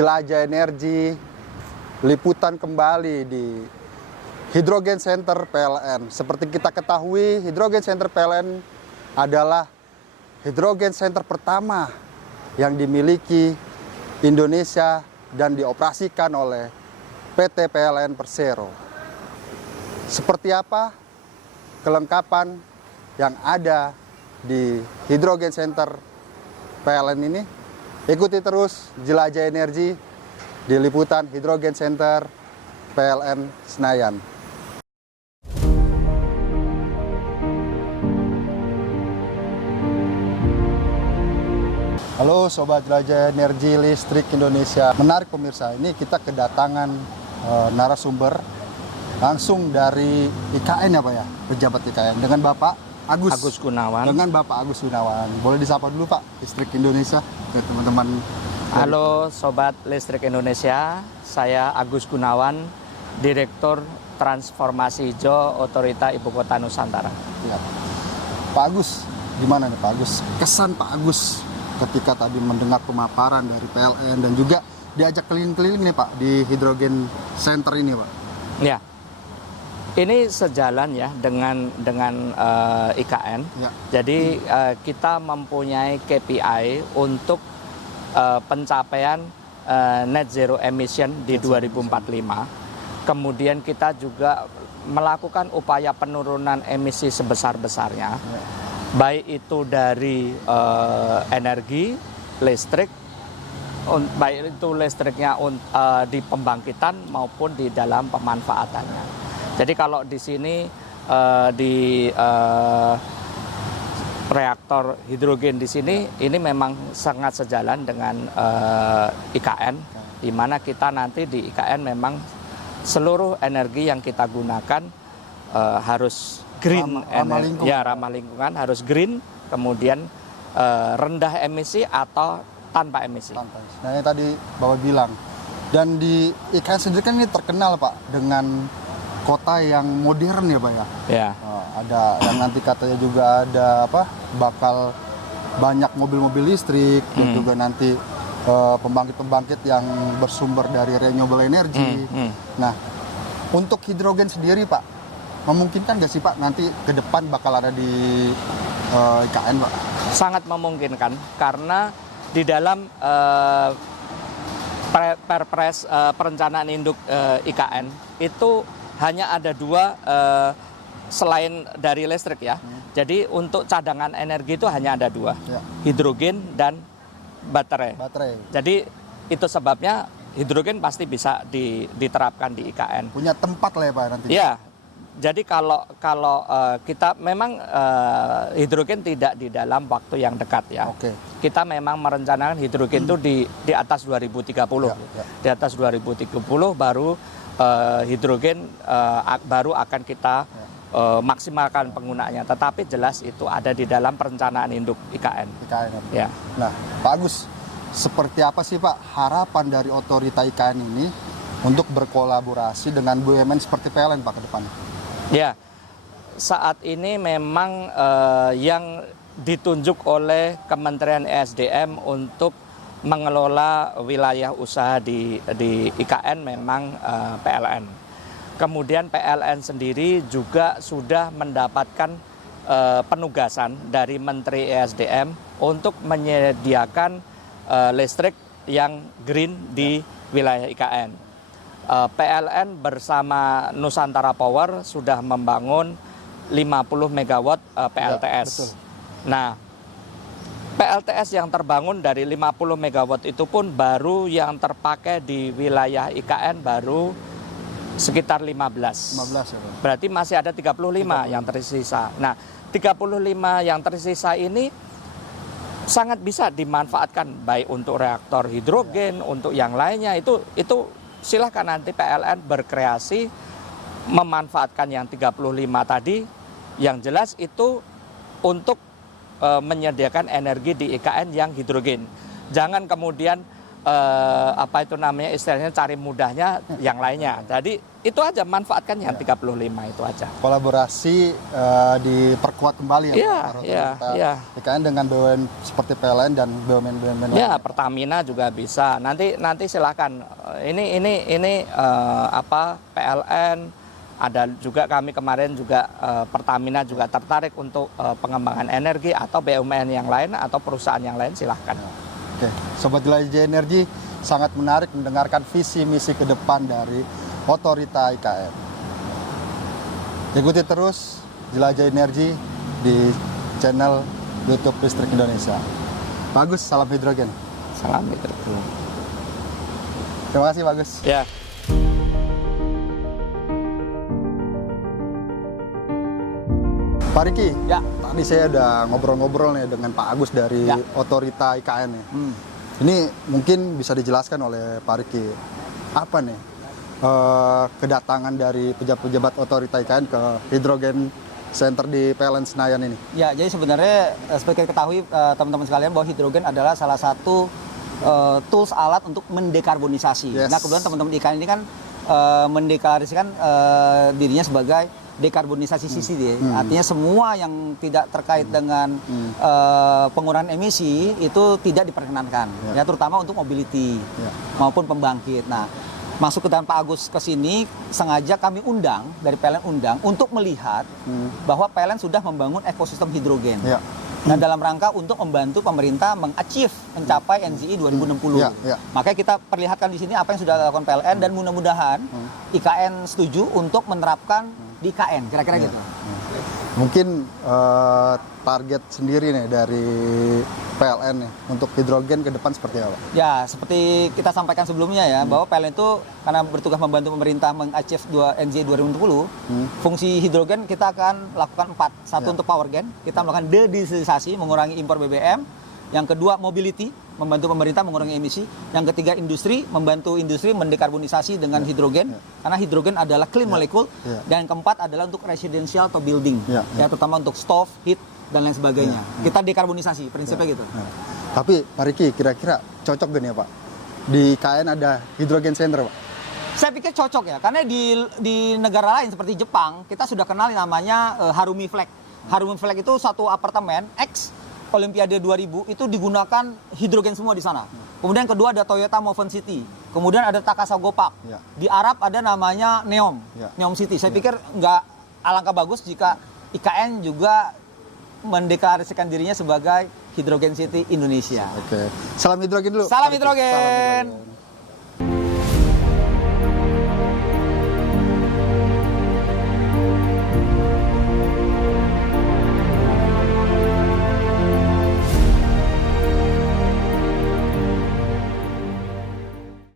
Jelajah Energi, liputan kembali di Hydrogen Center PLN. Seperti kita ketahui, Hydrogen Center PLN adalah hidrogen center pertama yang dimiliki Indonesia dan dioperasikan oleh PT PLN Persero. Seperti apa kelengkapan yang ada di Hydrogen Center PLN ini? Ikuti terus Jelajah Energi di liputan Hydrogen Center PLN Senayan. Halo Sobat Jelajah Energi Listrik Indonesia. Menarik pemirsa, ini kita kedatangan narasumber langsung dari IKN ya Pak ya, pejabat IKN, dengan Bapak Agus Gunawan. Dengan Bapak Agus Gunawan. Boleh disapa dulu Pak, Listrik Indonesia, ke teman-teman. Halo Sobat Listrik Indonesia, saya Agus Gunawan, Direktur Transformasi Hijau Otorita Ibu Kota Nusantara. Ya. Pak Agus, gimana nih Pak Agus? Kesan Pak Agus ketika tadi mendengar pemaparan dari PLN dan juga diajak keliling-keliling nih Pak di Hydrogen Center ini Pak. Ya, ini sejalan ya dengan IKN. Ya. Jadi kita mempunyai KPI untuk pencapaian net zero emission di 2045. Kemudian kita juga melakukan upaya penurunan emisi sebesar-besarnya. Ya. Baik itu dari energi, listrik, baik itu listriknya di pembangkitan maupun di dalam pemanfaatannya. Jadi kalau di sini di reaktor hidrogen di sini ini memang sangat sejalan dengan IKN, di mana kita nanti di IKN memang seluruh energi yang kita gunakan harus green, ramah lingkungan, harus green, kemudian rendah emisi atau tanpa emisi. Nah yang tadi Bapak bilang, dan di IKN sendiri kan ini terkenal Pak dengan kota yang modern ya Pak ya. Ya. Ada yang nanti katanya juga ada bakal banyak mobil-mobil listrik, dan juga nanti pembangkit-pembangkit yang bersumber dari renewable energy. Nah untuk hidrogen sendiri Pak, memungkinkan nggak sih Pak nanti ke depan bakal ada di IKN Pak? Sangat memungkinkan karena di dalam Perpres perencanaan induk IKN itu hanya ada dua selain dari listrik ya. Jadi untuk cadangan energi itu hanya ada dua, hidrogen dan baterai. Jadi itu sebabnya hidrogen pasti bisa diterapkan di IKN. Punya tempat lah ya Pak nanti. Ya. Jadi kalau kita memang hidrogen tidak di dalam waktu yang dekat ya. Oke. Kita memang merencanakan hidrogen itu di atas 2030. Di atas 2030 baru hidrogen baru akan kita maksimalkan penggunaannya. Tetapi jelas itu ada di dalam perencanaan induk IKN. Ya. Nah, Pak Agus, seperti apa sih Pak harapan dari otorita IKN ini untuk berkolaborasi dengan BUMN seperti PLN Pak ke depannya? Ya, saat ini memang yang ditunjuk oleh Kementerian ESDM untuk mengelola wilayah usaha di IKN memang PLN. Kemudian PLN sendiri juga sudah mendapatkan penugasan dari Menteri ESDM untuk menyediakan listrik yang green di wilayah IKN. PLN bersama Nusantara Power sudah membangun 50 MW PLTS. Betul. Nah, PLTS yang terbangun dari 50 MW itu pun baru yang terpakai di wilayah IKN baru sekitar 15 ya, Pak. Berarti masih ada 35 yang tersisa. Nah, 35 yang tersisa ini sangat bisa dimanfaatkan baik untuk reaktor hidrogen, untuk yang lainnya. Itu silahkan nanti PLN berkreasi memanfaatkan yang 35 tadi. Yang jelas itu untuk menyediakan energi di IKN yang hidrogen. Jangan kemudian apa itu namanya istilahnya cari mudahnya yang lainnya. Jadi itu aja manfaatkan yang 35 itu aja. Kolaborasi diperkuat kembali Iya, iya. IKN dengan BUMN seperti PLN dan BUMN Ya, lain. Pertamina juga bisa. Nanti silakan. Ini apa PLN, ada juga kami kemarin juga Pertamina juga tertarik untuk pengembangan energi, atau BUMN yang lain atau perusahaan yang lain silahkan. Oke, Sobat Jelajah Energi, sangat menarik mendengarkan visi misi ke depan dari Otorita IKN. Ikuti terus Jelajah Energi di channel YouTube Listrik Indonesia. Bagus, salam hidrogen. Salam hidrogen. Terima kasih, Bagus. Ya. Pak Riki, Ya. tadi saya udah ngobrol-ngobrol nih dengan Pak Agus dari Ya. Otorita IKN nih. Ini mungkin bisa dijelaskan oleh Pak Riki, apa nih kedatangan dari pejabat-pejabat Otorita IKN ke Hidrogen Center di PLN Senayan ini? Ya, jadi sebenarnya seperti ketahui teman-teman sekalian bahwa hidrogen adalah salah satu tools alat untuk mendekarbonisasi. Yes. Nah, kebetulan teman-teman IKN ini kan mendeklarasikan dirinya sebagai dekarbonisasi CCD. Artinya semua yang tidak terkait dengan pengurangan emisi itu tidak diperkenankan. Ya, terutama untuk mobility maupun pembangkit. Nah, masuk ke dalam Pak Agus ke sini sengaja kami undang dari PLN undang untuk melihat bahwa PLN sudah membangun ekosistem hidrogen. Ya. Nah, dalam rangka untuk membantu pemerintah mencapai NZI 2060. Ya. Makanya kita perlihatkan di sini apa yang sudah dilakukan PLN dan mudah-mudahan IKN setuju untuk menerapkan di IKN, kira-kira gitu. Mungkin target sendiri nih dari PLN nih untuk hidrogen ke depan seperti apa? Ya, seperti kita sampaikan sebelumnya ya, bahwa PLN itu karena bertugas membantu pemerintah mengachieve NZI 2060, fungsi hidrogen kita akan lakukan 4. Satu untuk power gen, kita melakukan dedieselisasi, mengurangi impor BBM. Yang kedua, mobility, membantu pemerintah mengurangi emisi. Yang ketiga, industri, membantu industri mendekarbonisasi dengan hidrogen, karena hidrogen adalah clean molecule. Dan yang keempat adalah untuk residential atau building, ya, terutama untuk stove, heat, dan lain sebagainya. Kita dekarbonisasi, prinsipnya gitu. Tapi Pak Riki, kira-kira cocok gak nih Pak? Di KN ada hidrogen center Pak? Saya pikir cocok ya, karena di negara lain seperti Jepang, kita sudah kenal yang namanya Harumi Flag. Harumi Flag itu satu apartemen X Olimpiade 2000 itu digunakan hidrogen semua di sana. Kemudian kedua ada Toyota Moven City. Kemudian ada Takasago Park. Di Arab ada namanya Neom, Neom City. Saya pikir nggak alangkah bagus jika IKN juga mendeklarasikan dirinya sebagai Hidrogen City Indonesia. Oke. Salam hidrogen dulu. Salam Pak Riki. hidrogen. Salam hidrogen.